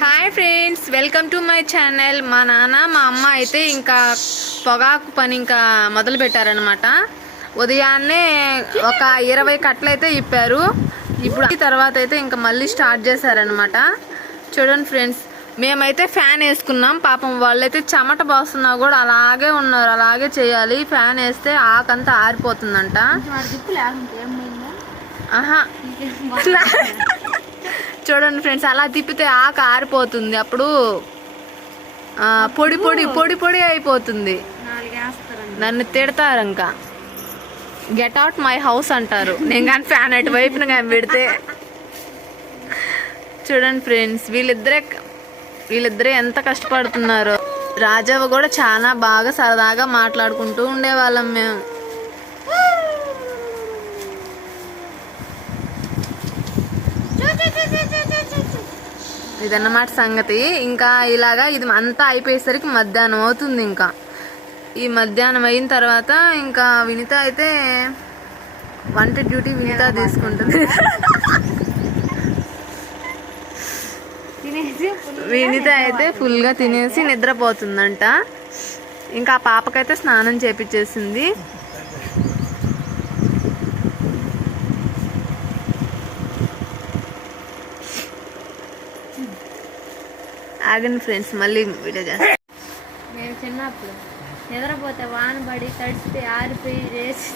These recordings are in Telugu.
Hi friends welcome to my channel మా నాన్న మా అమ్మ అయితే ఇంకా పొగాకు పని ఇంకా మొదలు పెట్టారనమాట ఉదయాన్నే ఒక ఇరవై కట్టలు అయితే ఇప్పారు. ఇప్పుడు తర్వాత అయితే ఇంకా మళ్ళీ స్టార్ట్ చేశారనమాట చూడండి ఫ్రెండ్స్ మేమైతే ఫ్యాన్ వేసుకున్నాం. పాపం వాళ్ళైతే చెమట పోస్తున్నా కూడా అలాగే ఉన్నారు. అలాగే చేయాలి. ఫ్యాన్ వేస్తే ఆకంతా ఆరిపోతుందంట. ఆహా. చూడండి ఫ్రెండ్స్ అలా తిప్పితే ఆక ఆరిపోతుంది. అప్పుడు పొడి పొడి పొడి పొడి అయిపోతుంది. నన్ను తిడతారు ఇంకా. గెట్ అవుట్ మై హౌస్ అంటారు. నేను కానీ ఫ్యాన్ అటు వైపున కానీ పెడితే చూడండి ఫ్రెండ్స్ వీళ్ళిద్దరే వీళ్ళిద్దరే ఎంత కష్టపడుతున్నారో. రాజవ్వ కూడా చాలా బాగా సరదాగా మాట్లాడుకుంటూ ఉండేవాళ్ళం మేము. ఇదన్నమాట సంగతి. ఇంకా ఇలాగా ఇది అంతా అయిపోయేసరికి మధ్యాహ్నం అవుతుంది ఇంకా. ఈ మధ్యాహ్నం అయిన తర్వాత ఇంకా వినిత అయితే వంట డ్యూటీ వినిత తీసుకుంటుంది. వినిత అయితే ఫుల్గా తినేసి నిద్రపోతుందంట. ఇంకా ఆ పాపకైతే స్నానం చేపించేసింది ఆగండి ఫ్రెండ్స్ మళ్ళీ వీడియో చేస్తాను మేము చిన్నప్పుడు నిద్రపోతే వాన పడి తడిస్తే ఆరిపోయి రేసి?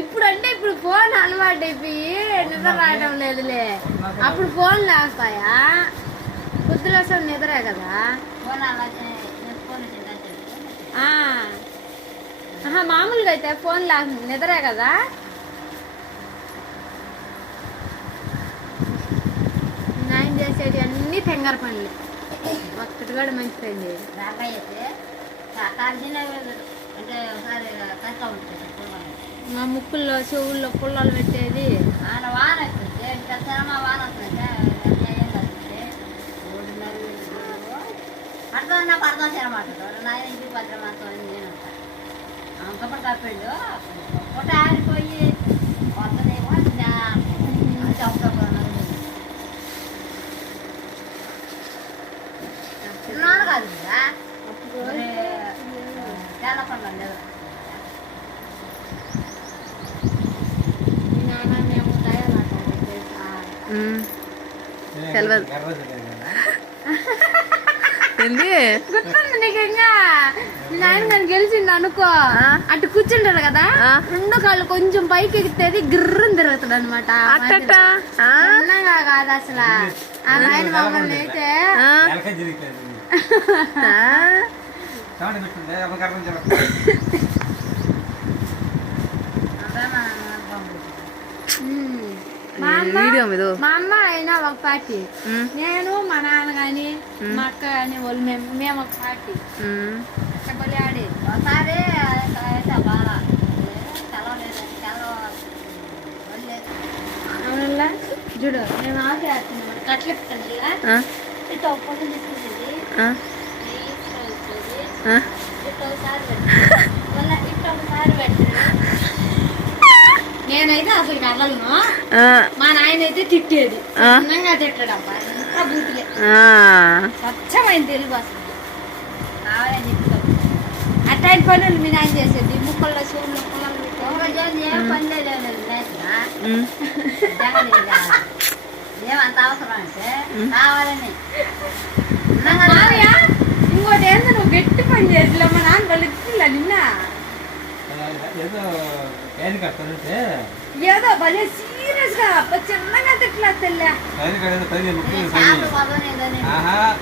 ఇప్పుడు అంటే ఇప్పుడు ఫోన్ అలవాటు అయిపోయి నిద్ర రావడం లేదులే. అప్పుడు ఫోన్ లేకపోయా? పొద్దున అసలు నిద్రే కదా. మామూలుగా అయితే ఫోన్ లేక నిద్రే కదా? చేసేది అన్ని తెంగర పనులు ఒక్కటి కూడా మంచి ఉంటుంది మా ముక్కుల్లో చెవుల్లో పుల్లలు పెట్టేది. నాకు అర్థం చేయమంటాడు నాయన ఇంటికి భద్రమాసం నేను అంకప్పుడు కప్పిండు. ఒకటి ఆరిపోయి వస్తుందేమో చిన్నాడు కాదు కదా మరి చాలా పనులు లేదు మీ నాన్న మేము దయాలాట మ్మ్. తెలియదు ఏంది? గుర్తుంది నీకు ఇంకా? మీ నాయన నన్ను గెలిచిండు అనుకో. అటు కూర్చుంటారు కదా ఆ. రెండు కాళ్ళు కొంచెం పైకి ఎగితేది గిర్రని తిరుగుతాడు అనమాట కాదు అసలు. ఆ నాయన మమ్మల్ని అయితే ఆ? ఆ? అదే మా అనుభవం. ఉమ్. మా అమ్మ వీడియో మీద మా అమ్మ అయినా ఒక పార్టీ. నేను మా నాన్న గాని మా అక్క గాని వాళ్ళు మేము మేము ఒక పార్టీ. బలి ఆడేది. ఒకసారి బాగా చూడు మేము ఆఫీ ఆడుతున్నాం కట్లు ఆ? ఇటు ఒక పొద్దు తీసుకుంటుంది? ఇటు ఒకసారి ఇటు పెడుతుంది నేనైతే అసలు కదలను? మా నాయన అయితే తిట్టేది తిట్టడబ్బా ఎంత బూతులే. స్వచ్ఛమైన తెలుగు అసలు. అట్లాంటి పనులు మీ నాయన చేసేది. ముక్కల్లో మ్మ్. ఏమంత అవసరం అంటే కావాలని ఇంకోటి ఏందో? నువ్వు గట్టి పని చేసిలే మా నాన్న వాళ్ళు నిన్న? ఏదో భలే సీరియస్గా చిన్నగా తిట్లా తెల్లే.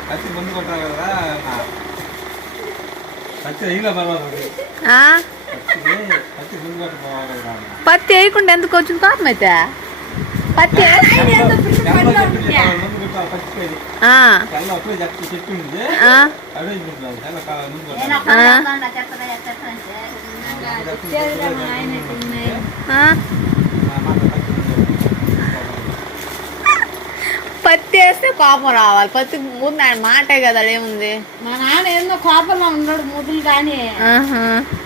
కత్తి ముందు కొట్టారు కదా కత్తి రైలో పర్వాలేదు పత్తి వేయకుండా ఎందుకు వచ్చింది పాపం అయితే? పత్తి ముందు పత్తి వేస్తే కోపం రావాలి. పత్తి ముందు ఆయన మాటే కదా ఏముంది మా నాన్న ఏందో కోపంలో ఉన్నాడు ముదులు కానీ.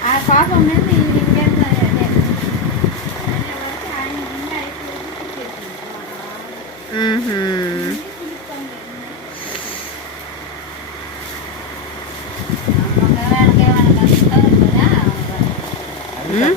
ఆ కోపం మీద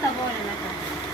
ったボールになっ